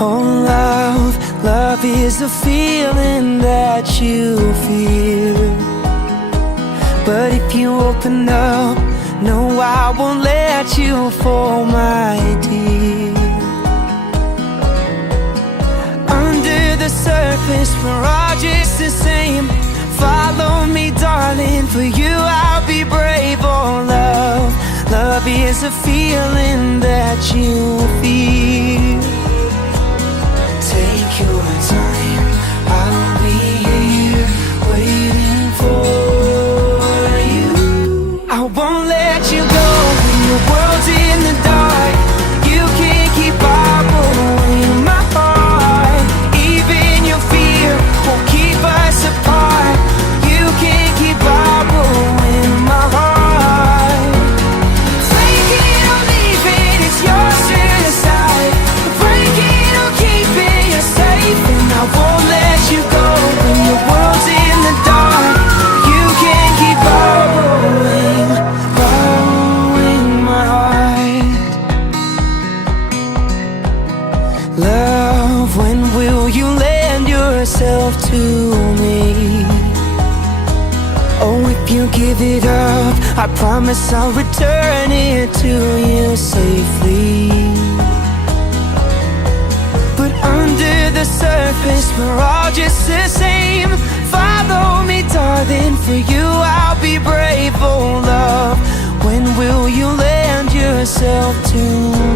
Oh love, love is a feeling that you feel. But if you open up, no, I won't let you fall, my dear. Under the surface, we're all just the same. Follow me, darling, for you I'll be brave. Oh love, love is a feeling that you feel. Take your time, I'll be here waiting for you. I won't let you go when your world's in the dark. You can't keep up with my heart. Even your fear won't keep us apart. You can't keep up with my heart. Take it or leave it, it's yours to decide. Break it or keep it, you're safe, and I won't let you go when your world's in the dark. You can't keep borrowing my heart. Love, when will you lend yourself to me? Oh, if you give it up, I promise I'll return it to you safely. But under the surface, we're all just the same. Follow me, darling, for you I'll be brave. Oh love, when will you lend yourself to me?